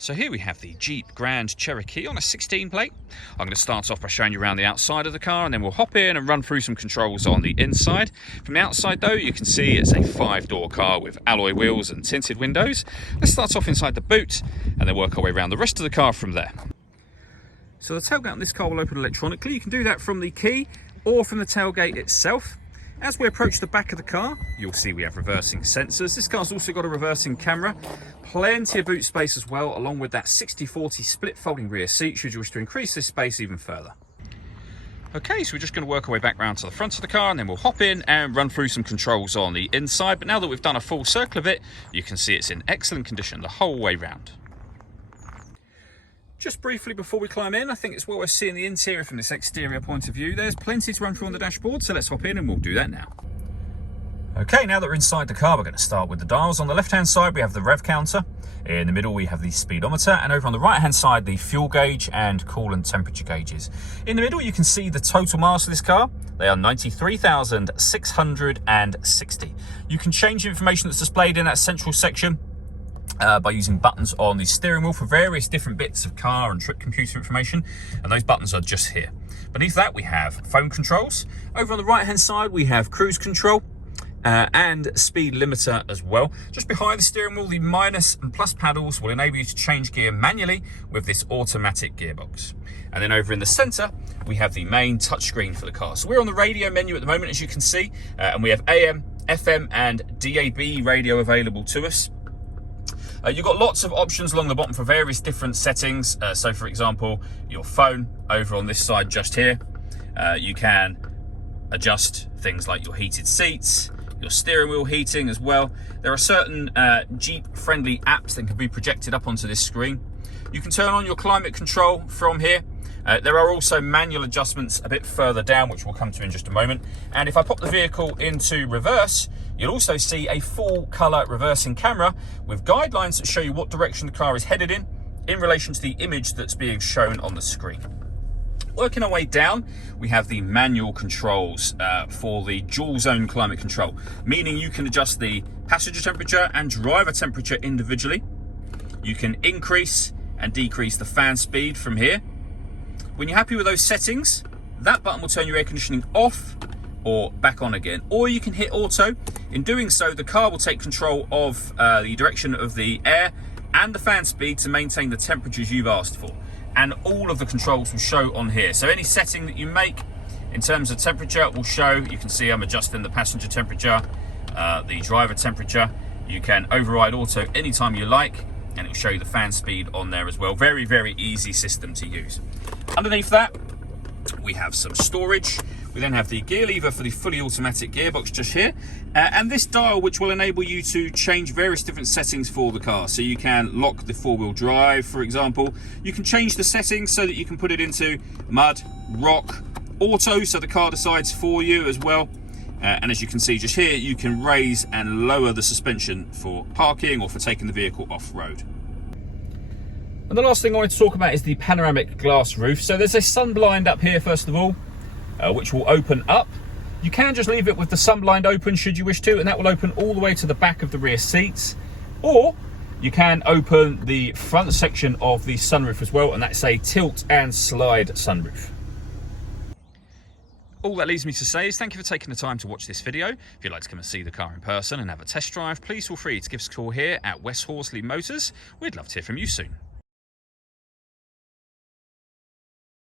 So here we have the Jeep Grand Cherokee on a 16 plate. I'm going to start off by showing you around the outside of the car, and then we'll hop in and run through some controls on the inside. From the outside though, you can see it's a 5-door car with alloy wheels and tinted windows. Let's start off inside the boot and then work our way around the rest of the car from there. So the tailgate on this car will open electronically. You can do that from the key or from the tailgate itself. As we approach the back of the car, you'll see we have reversing sensors. This car's also got a reversing camera, plenty of boot space as well, along with that 60/40 split folding rear seat should you wish to increase this space even further. Okay, so we're just going to work our way back round to the front of the car, and then we'll hop in and run through some controls on the inside. But now that we've done a full circle of it, you can see it's in excellent condition the whole way round. Just briefly before we climb in, I think it's well worth seeing the interior from this exterior point of view. There's plenty to run through on the dashboard, so let's hop in and we'll do that now. Okay, now that we're inside the car, we're going to start with the dials. On the left-hand side, we have the rev counter. In the middle, we have the speedometer. And over on the right-hand side, the fuel gauge and coolant temperature gauges. In the middle, you can see the total miles of this car. They are 93,660. You can change the information that's displayed in that central section by using buttons on the steering wheel for various different bits of car and trip computer information, and those buttons are just here. Beneath that we have phone controls. Over on the right hand side we have cruise control and speed limiter as well. Just behind the steering wheel, the minus and plus paddles will enable you to change gear manually with this automatic gearbox. And then over in the center we have the main touchscreen for the car. So we're on the radio menu at the moment, as you can see, and we have AM, FM and DAB radio available to us. You've got lots of options along the bottom for various different settings. So for example, your phone over on this side just here, you can adjust things like your heated seats, your steering wheel heating as well. There are certain Jeep friendly apps that can be projected up onto this screen. You can turn on your climate control from here. There are also manual adjustments a bit further down, which we'll come to in just a moment. And if I pop the vehicle into reverse, you'll also see a full colour reversing camera with guidelines that show you what direction the car is headed in relation to the image that's being shown on the screen. Working our way down, we have the manual controls for the dual zone climate control, meaning you can adjust the passenger temperature and driver temperature individually. You can increase and decrease the fan speed from here. When you're happy with those settings, that button will turn your air conditioning off or back on again, or you can hit auto. In doing so, the car will take control of the direction of the air and the fan speed to maintain the temperatures you've asked for. And all of the controls will show on here. So any setting that you make in terms of temperature will show. You can see I'm adjusting the passenger temperature, the driver temperature. You can override auto anytime you like, and it will show you the fan speed on there as well. Very, very easy system to use. Underneath that, we have some storage. We then have the gear lever for the fully automatic gearbox just here, and this dial which will enable you to change various different settings for the car. So you can lock the 4-wheel drive, for example. You can change the settings so that you can put it into mud, rock, auto, so the car decides for you as well. And as you can see just here, you can raise and lower the suspension for parking or for taking the vehicle off-road. And the last thing I want to talk about is the panoramic glass roof. So there's a sun blind up here first of all, which will open up. You can just leave it with the sun blind open should you wish to, and that will open all the way to the back of the rear seats. Or you can open the front section of the sunroof as well, and that's a tilt and slide sunroof. All that leaves me to say is thank you for taking the time to watch this video. If you'd like to come and see the car in person and have a test drive, please feel free to give us a call here at West Horsley Motors. We'd love to hear from you soon.